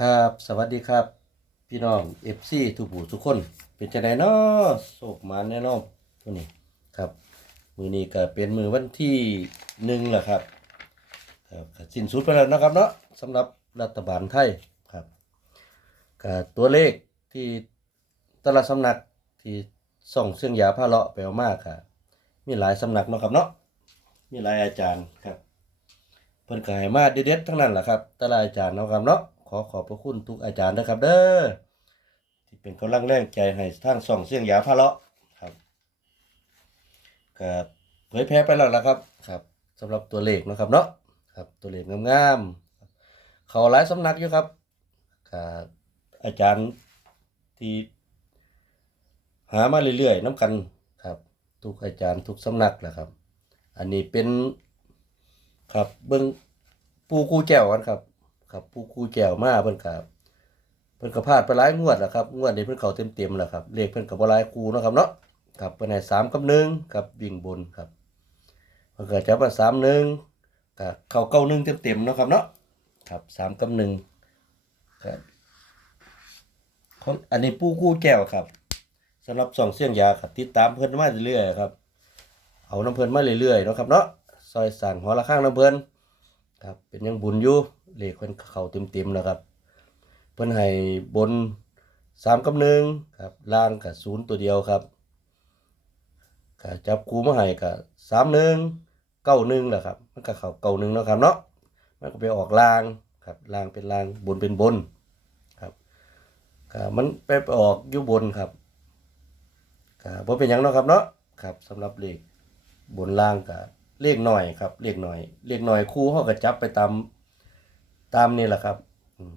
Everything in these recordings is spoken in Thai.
ครับ สวัสดีครับ พี่น้องเอฟซีทุกผู้ทุกคน เป็นจังไดเนาะโศกมาแน่นอนตัวนี้ครับ มือนี้ก็เป็นมือวันที่หนึ่งแหละครับครับสิ้นสุดไปแล้วนะครับเนาะสำหรับรัฐบาลไทยครับก็ตัวเลขที่ต่ละสำนักที่ส่งเสียงยาพาเลาะไปเอามากครับมีหลายสำนักเนาะครับเนาะมีหลายอาจารย์ครับเพิ่นก็ให้มาเด็ดๆทั้งนั้นแหละครับ แต่ละอาจารย์เนาะครับเนาะ อขอบพระคุณทุกอาจารย์นะครับ เด้อที่เป็นกำลังแรงใจให้ทางส่องเสียงยาพาเลาะครับก็เผยแพร่ไปแล้วละครับครับสำหรับตัวเลขนะครับเนาะครับตัวเลขงามๆเขาหลายสำนักอยู่ครับกับอาจารย์ที่หามาเรื่อยๆน้ำกันครับ ทุกอาจารย์ทุกสำนักแหละครับ อันนี้เป็นครับเบิ่งปูกูแก้วกันครับ ครับปูกูแก้วมาเพิ่นก็เพิ่นก็พลาดไปหลายงวดแล้วครับงวดนี้เพิ่นเข้าเต็มๆแล้วครับเลขเพิ่นก็บ่หลายคูเนาะครับเนาะครับเพิ่นให้3กับ1ครับวิ่งบนครับเพิ่นก็จับมา3 1ก็เข้าเก้าหนึ่งเต็มๆเนาะครับเนาะครับ3กับ1ครับของอันนี้ปูกูแก้วครับสำหรับสองเสียงยาครับติดตามเพิ่นมาเรื่อยๆครับเอาน้ำเพิ่นมาเรื่อยๆเนาะครับเนาะซอยสั่งหัวละข้างน้ำเพิ่นครับเป็นยังบุญอยู่ เลขเพิ่นเข้าเต็มๆแล้วครับ เพิ่นให้บนสามกับหนึ่งครับล่างกับศูนย์ตัวเดียวครับก็จับคูมาให้กับสามหนึ่งเก้าหนึ่งแหละครับ มันก็เข้าเก้าหนึ่งเนาะครับเนาะมันก็ไปออกล่างครับล่างเป็นล่างบนเป็นบนครับก็มันไปออกอยู่บนครับก็บ่เป็นหยังเนาะครับเนาะครับสำหรับเลขบนล่างกับเลขหน่อยครับเลขหน่อยเลขหน่อยคู่เขาก็จับไปตาม ตามนี่แหละครับ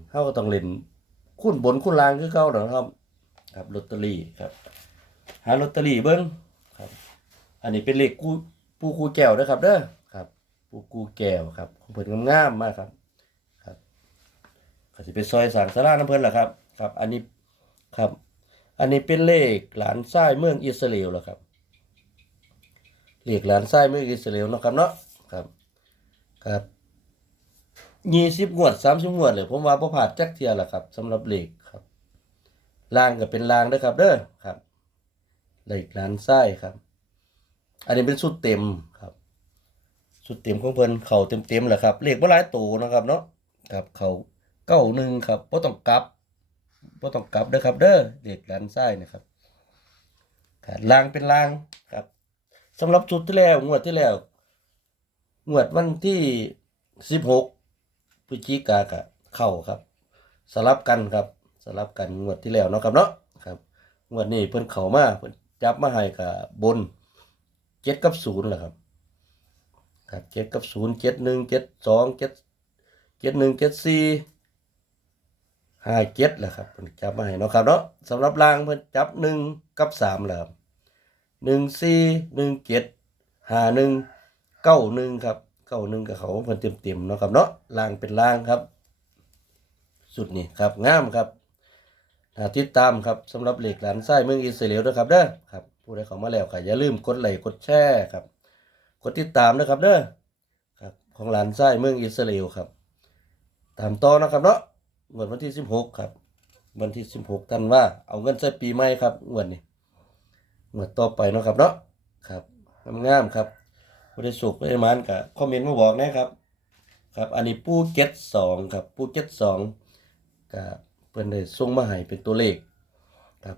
เขาก็ต้องเล่นคุ้นบนคุ้นล่างคือเขาเนาะครับ ครับลอตเตอรี่ครับ หาลอตเตอรี่เบิ้งครับ อันนี้เป็นเลขกูปูกูแก้วนะครับเด้อครับปูกูแก้วครับของเพิ่นงามมากครับ ครับก็สิไปซอยสร้างศาลาน้ำเพิ่นล่ะครับ ครับ อันนี้ครับ อันนี้เป็นเลขหลานชายเมืองอิสราเอลล่ะครับเรียกหลานไส้เมื่ออิสราเอลเนาะครับเนาะครับครับ ยี่สิบงวดสามสิบงวดเลยผมว่าพอผ่านจักเทียแหละครับสำหรับเหลขครับลางก็เป็นลางเด้ครับ เด้อครับเหลขหลานไส้ครับ อันนี้เป็นสุดเต็มครับ สุดเต็มของเพิ่นเข่าเต็มเต็มแหละครับเหลขบ่หลายตัวนะครับเนาะครับเข่าเก้าหนึ่งครับบ่ต้องกลับบ่ต้องกลับเด้อครับ เด้อเหลขหลานไส้นะครับลางเป็นลางครับสำหรับชุดที่แล้วงวดที่แล้วงวดวันที่สิบหก พฤศจิกากะเข้าครับ สลับกันครับ สลับกันงวดที่แล้วเนาะครับเนาะครับงวดนี้เพิ่นเข้ามาเพิ่นจับมาให้กับบนเจ็ดกับศูนย์แหละครับครับเจ็ดกับศูนย์เจ็ดหนึ่งเจ็ดสองเจ็ดเจ็ดหนึ่งเจ็ดสี่ห้าเจ็ดแหละครับเพิ่นจับมาให้เนาะครับเนาะสำหรับลางเพิ่นจับหนึ่งกับสามแหละครับหนึ่งสี่หนึ่งเจ็ดห้าหนึ่งเก้าหนึ่งครับ เก้าหนึ่งกับเขาเพิ่นเต็มๆเนาะครับเนาะล่างเป็นล่างครับ สุดนี่ครับงามครับติดตามครับสำหรับเหล็กหลานไส้เมืองอิสราเอลนะครับเด้อครับผู้ใดเข้ามาแล้วก็อย่าลืมกดไลค์กดแชร์ครับ กดติดตามนะครับเด้อครับของหลานไส้เมืองอิสราเอลครับ ตามต่อนะครับเนาะงวดวันที่สิบหกครับ วันที่สิบหกธันว่าเอาเงินใส่ปีใหม่ครับงวดนี้เมื่อต่อไปเนาะครับเนาะครับงามๆครับ บริสุทธิ์บริมานกับคอมเมนต์มาบอกนะครับครับ อันนี้ปูเก็ตสองครับปูเก็ตสองกับเพิ่นได้ส่งมาให้เป็นตัวเลขครับ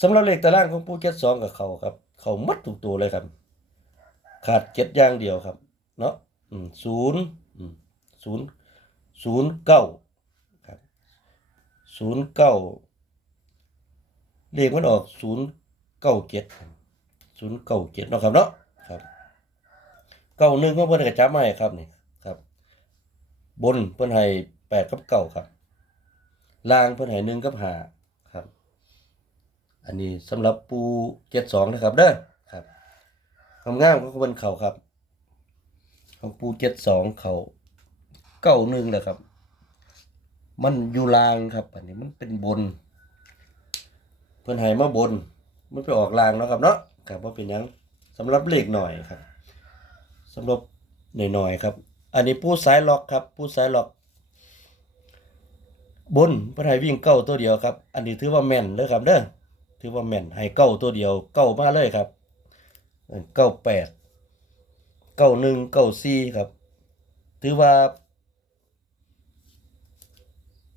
สำหรับเลขตารางของปูเก็ตสองกับเขาครับ เขามัดถูกตัวเลยครับ ขาดเจ็ดอย่างเดียวครับเนาะศูนย์ศูนย์ศูนย์เก้าครับศูนย์เก้าเลขมันออกศูนย์เก้าเจ็ดศูนย์เก้าเจ็ดเนาะครับเนาะ เก้าหนึ่งเพิ่นก็จับมาให้ครับนี่ครับ บนเพิ่นให้แปดกับเก้าครับ ล่างเพิ่นให้หนึ่งกับห้าครับ อันนี้สำหรับปูเจ็ดสองนะครับเด้อครับคำงามของเพิ่นเข่าครับของปูเจ็ดสองเข่าเก้าหนึ่งแหละครับ มันอยู่ล่างครับ อันนี้มันเป็นบน เพิ่นให้มาบน มันไปออกล่างเนาะครับเนาะครับว่าเป็นยังสำหรับเลขหน่อยครับ สำหรับหน่อยๆครับ อันนี้ผู้สายล็อกครับผู้สายล็อก บนพิ่นให้วิ่งเก้าตัวเดียวครับ อันนี้ถือว่าแม่นเด้อครับเด้อถือว่าแม่นให้เก้าตัวเดียวเก้ามาเลยครับเก้าแปดเก้าหนึ่งเก้าสี่ครับ ถือว่า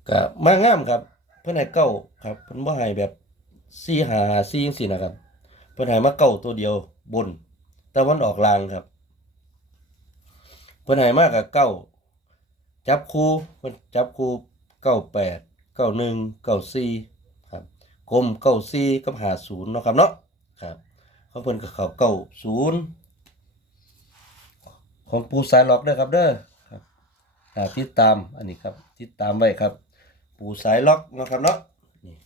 ก็มางามครับ เพิ่นให้เก้าครับเพิ่นบ่ให้แบบสี่หาหาสี่จังซี่นะครับ เพิ่นให้มาเก้าตัวเดียวบน แต่วันออกลางครับ พิ่นให้มากกับเก้าจับคู่เพิ่นจับคู่เก้าแปดเก้าหนึ่งเก้าสี่ครับกลมเก้าสี่กับหาศูนย์เนาะครับเนาะครับเขาเพิ่นกับเขาเก้าศูนย์ของปูสายล็อกเด้อครับเด้อครับอ่าติดตามอันนี้ครับติดตามไว้ครับ ปูสายล็อกเนาะครับเนาะนี่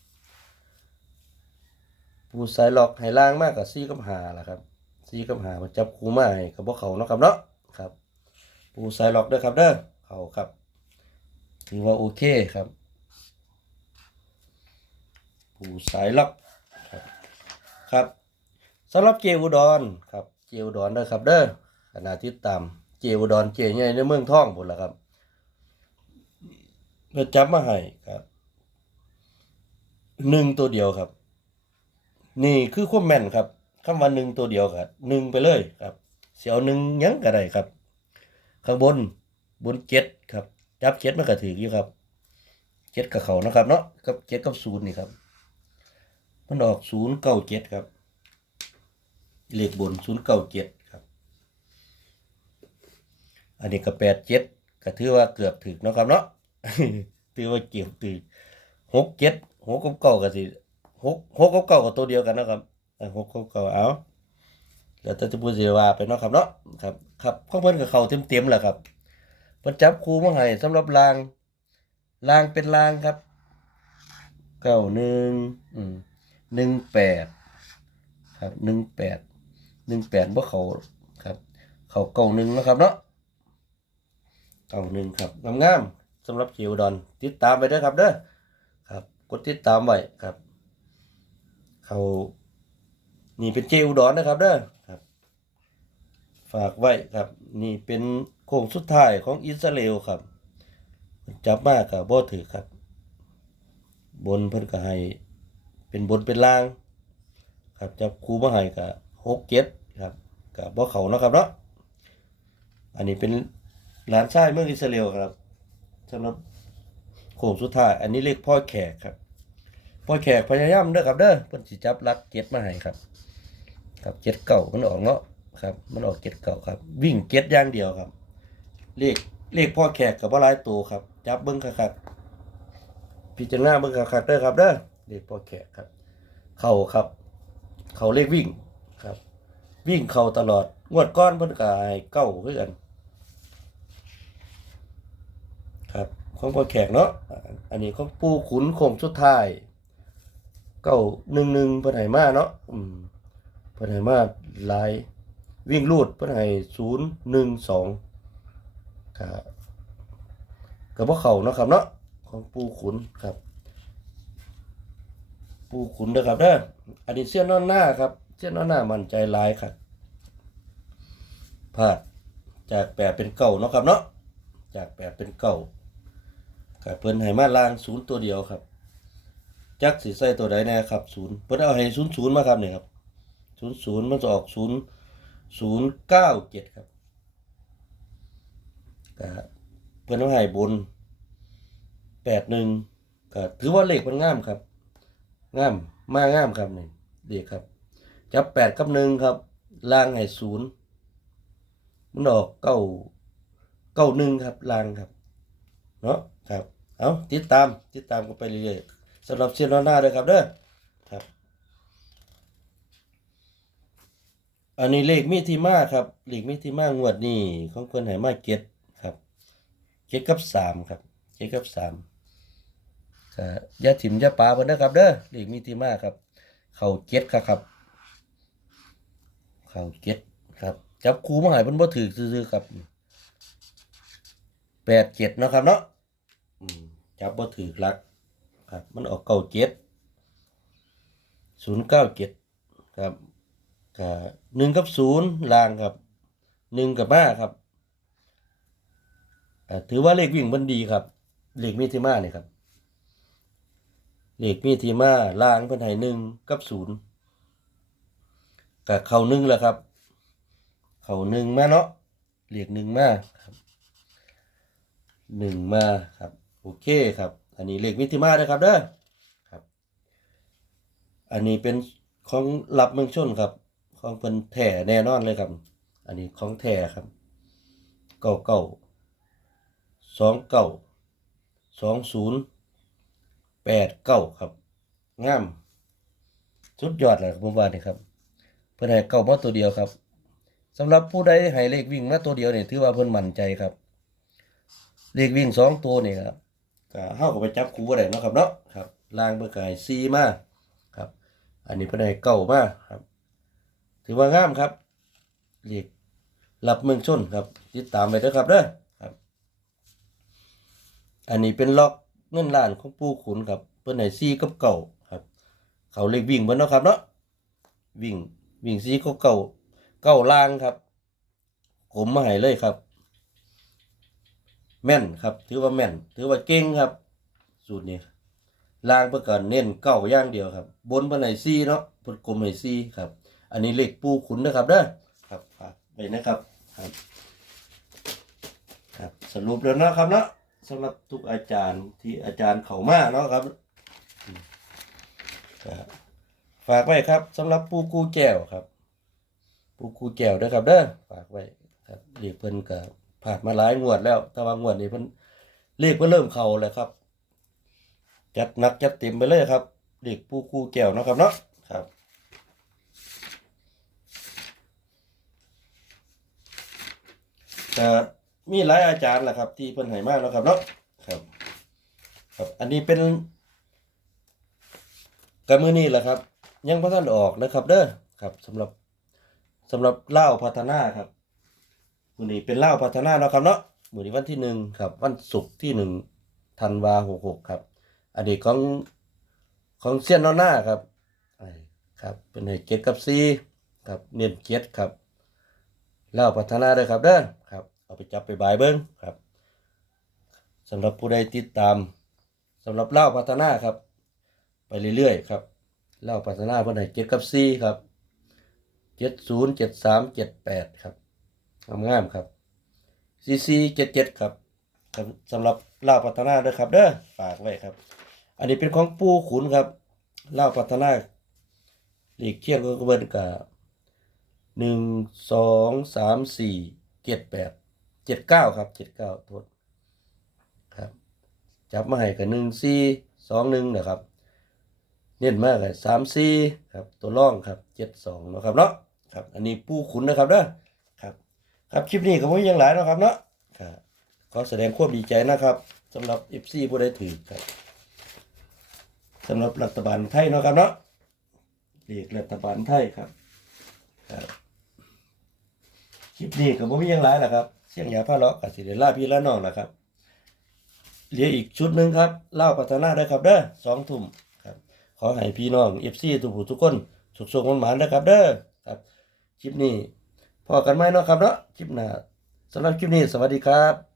ปูสายล็อกให้ล่างมากกับซี่กับหาล่ะครับซี่กับหามันจับคู่มาให้กับพวกเขาเนาะครับเนาะ ปูสายล็อกเด้อครับเด้อเขาครับ ถือว่าโอเคครับ ปูสายล็อกครับครับสำหรับเจอุดรครับเจอุดรเด้อครับเด้อขณะที่ตามเจอุดรเจใหญ่ในเมืองท่องพุ่นล่ะครับเพื่อจับมาให้ครับหนึ่งตัวเดียวครับ นี่คือความแม่นครับคำว่าหนึ่งตัวเดียวครับหนึ่งไปเลยครับเสียวหนึ่งยังก็ได้ครับ ข้างบนบนเจ็ดครับจับเจ็ดมันก็ถืออยู่ครับเจ็ดกับเขานะครับเนาะกับเจ็ดกับศูนย์นี่ครับ มันออกศูนย์เก้าเจ็ดครับเลขบนศูนย์เก้าเจ็ดครับ อันนี้ก็แปดเจ็ดก็ถือว่าเกือบถึกนะครับเนาะถือว่าเกี่ยวถือหกเจ็ดหกกับเก้าก็สิหกหกกับเก้าก็ตัวเดียวกันนะครับหกกับเก้าเอา แล้วแต่จะพูดสิว่าไปเนาะครับเนาะครับครับข้างเพิ่นกับเขาเต็มๆแหละครับเพิ่นจับคู่มาให้สำหรับรางรางเป็นรางครับเก้าหนึ่งหนึ่งแปดครับหนึ่งแปดหนึ่งแปดบ่เขาครับ เขาเก่าหนึ่งนะครับเนาะเก่าหนึ่งครับงามๆสำหรับจิวดอนติดตามไปเด้อครับเด้อครับ กดติดตามไว้ครับ เขานี่เป็นเจอุดรนนะครับเด้อ ฝากไว้ครับ นี่เป็นโค้งสุดท้ายของอิสราเอลครับ จับมากกับบ่ถือครับ บนเพิ่นก็ให้เป็นบนเป็นล่าง ครับจับคูมาให้กับหกเจ็ดครับกับบ่เขานะครับเนาะอันนี้เป็นหลานชายเมืองอิสราเอลครับสำหรับโค้งสุดท้าย อันนี้เรียกพ่อแขกครับพ่อแขกพยายามเด้อครับเด้อเพิ่นสิจับลักเจ็ดมาให้ครับ ครับเจ็ดเก่ามันออกเนาะ ครับ มันออกเจ็ดเก่าครับ วิ่งเจ็ดอย่างเดียวครับ เลขเลขพ่อแขกกับว่าหลายตัวครับ จับเบิ้งคักๆพิจารณาเบิ้งคักๆเด้อครับเด้อเลขพ่อแขกครับ เข่าครับ เข่าเลขวิ่งครับ วิ่งเข่าตลอด งวดก้อนเพิ่นก็ให้เก้าคือนครับของพ่อแขกเนาะอันนี้ของปูขุนโคงสุดท้ายเก้าหนึ่งหนึ่งเพิ่นให้มาเนาะอืมเพิ่นให้มาหลาย วิ่งลูดเพิ่นให้ศูนย์หนึ่งสองครับกับพ่เขานะครับเนาะของปูขุนครับ ปูขุนเด้อครับเด้ออันนี้เสี้ยนนอนหน้าครับ เสี้ยนนอนหน้ามันใจหลายครับพลาดจากแปดเป็นเก่าเนาะครับเนาะจากแปดเป็นเก่าครับเพิ่นให้มาล่างศูนย์ตัวเดียวครับจักสิใส่ตัวใดแน่ครับศูนย์เพิ่นเอาให้ศูนย์ศูนย์มาครับเนี่ยครับศูนย์ศูนย์มันจะออกศูนย์ ศูนย์เก้าเจ็ดครับก็เพิ่อนเอาให้บนแปดหนึ่งก็ถือว่าเลขมันง่ามครับง่ามมากงามครับนี่เด็กครับ จับแปดกับหนึ่งครับล่างให้ศูนย์มันออกเก้าเก้าหนึ่งครับล่างครับเนาะครับเอาติดตามติดตามกันไปเรื่อยๆสำหรับเซียนนอนหน้าด้วยครับเด้อครับ อันนี้เลขมีที่มาครับเลขมีที่มางวดนี้ของเพิ่นให้มาเก็ดครับเก็ดกับสามครับเก็ดกับสามก็ย่าถิ่มย่าปลาเพิ่นนะครับเด้อเลขมีที่มาครับ เข้าเจ็ดครับครับ เข้าเจ็ดครับจับคู่มาให้เพิ่นบ่ถือซื่อๆครับแปดเจ็ดนะครับเนาะจับบ่ถือลักครับ มันออกเก้าเจ็ดศูนย์เก้าเจ็ดครับ ก็หนึ่งกับศูนย์ล่างครับหนึ่งกับห้าครับถือว่าเลขวิ่งมันดีครับเลขมีทีมาเนี่ยครับเลขมีทีมาล่างเพิ่นให้หนึ่งกับศูนย์ก็เข้าหนึ่งแล้วครับ เข้าหนึ่งมาเนาะเลขหนึ่งมาครับหนึ่งมาครับ โอเคครับ อันนี้เลขมีทีมาเด้อครับเด้อครับ อันนี้เป็นของรับเมืองชนครับ ของเพิ่นแท้แน่นอนเลยครับ อันนี้ของแท้ครับเก้าเก้าสองเก้าสองศูนย์แปดเก้าครับงามสุดยอดเลยครับผมว่านี่ครับ เพิ่นให้เก้ามาตัวเดียวครับสำหรับผู้ใดให้เลขวิ่งมาตัวเดียวเนี่ยถือว่าเพิ่นมั่นใจครับ เลขวิ่งสองตัวนี่ครับก็เฮาก็ไปจับคู่บ่ได้เนาะครับเนาะครับล่างเพิ่นก็ให้4มาครับ อันนี้เพิ่นให้เก้ามาครับ ถือว่างามครับเรียกรับเมืองชนครับ ติดตามไปเด้อครับเด้อครับ อันนี้เป็นล็อกเงินล้านของปู่ขุนครับเพิ่นให้ซีกับเก่าครับ เขาเลขวิ่งเบิ่นเนาะครับเนาะวิ่งวิ่งซีกับเก่าเก้าล่างครับผมมาให้เลยครับ แม่นครับ ถือว่าแม่น ถือว่าเก่งครับ สูตรนี้ล่างเพื่อการเน้นเก้าย่างเดียวครับ บนเพื่อไหนซีเนาะเพื่อกลมไหนซีครับ อันนี้เลขปูขุนนะครับเด้อครับฝากไปนะครับครับ ครับสรุปแล้วนะครับเนาะสำหรับทุกอาจารย์ที่อาจารย์เขามาเนาะครับอืมก็ฝากไว้ครับสำหรับปูกูแก้วครับ ปูกูแก้วเด้อครับเด้อฝากไว้ครับเรียกเพิ่นก็ผ่านมาหลายงวดแล้วแต่ว่างวดนี้เพิ่นเลขเพิ่นเริ่มเข้าแล้วครับ จัดหนักจัดเต็มไปเลยครับเด็กปูกูแก้วเนาะครับเนาะ ครับก็มีหลายอาจารย์แหละครับ ที่เพิ่นให้มาเนาะครับเนาะครับ ครับ อันนี้เป็นกับมือนี้แหละครับ ยังพระท่านออกนะครับเด้อครับสำหรับสำหรับเล่าพัฒนาครับมือนี้เป็นเล่าพัฒนาเนาะครับเนาะมือนี้วันที่หนึ่งครับ วันศุกร์ที่หนึ่งธันวาหกหกครับ อันนี้ของของเซียนนอหน้าครับครับเป็นให้เกียรติกับซีครับเน้นเกียรติครับเล่าพัฒนาด้วยครับเด้อ ไปจับไปบายเบิ้งครับสำหรับผู้ใดติดตามสำหรับเล่าพัฒนาครับ ไปเรื่อยๆครับเล่าพัฒนาเพื่อให้เกียรติกับซีครับเจ็ดศูนย์เจ็ดสามเจ็ดแปดครับงามๆครับซีซีเจ็ดเจ็ดครับสำหรับเล่าพัฒนาด้วยครับเด้อฝากไว้ครับ อันนี้เป็นของปูขุนครับเล่าพัฒนาหลีกเคียงก็เบิ้นกับหนึ่งสองสามสี่เจ็ดแปด เจ็ดเก้าครับเจ็ดเก้าโทษครับ จับมาให้กับหนึ่งสี่สองหนึ่งนะครับ เน้นมากเลยสามสี่ครับ ตัวร่องครับเจ็ดสองนาะครับเนาะครับ อันนี้ปูขุนนะครับเด้อครับ ครับคลิปนี้ก็ไม่มียังหลายเนาะครับเนาะครับขอแสดงความดีใจนะครับสำหรับ FC ผู้ได้ถือครับสำหรับรัฐบาลไทยเนาะครับเนาะเรียกรัฐบาลไทยครับ ครับ คลิปนี้ก็บ่มียังหลายแหละครับ เสียงยาพาเลาะกับสิเดล่าพี่ละน้องนะครับเหลืออีกชุดหนึ่งครับเล่าพัฒนาได้ครับเด้อสองทุ่มครับ ขอให้พี่น้องเอฟซีทุกผู้ทุกคนสุขสมันหมานนะครับเด้อครับคลิปนี้พอกันไหมเนาะครับเนาะคลิปหน้าสำหรับคลิปนี้สวัสดีครับ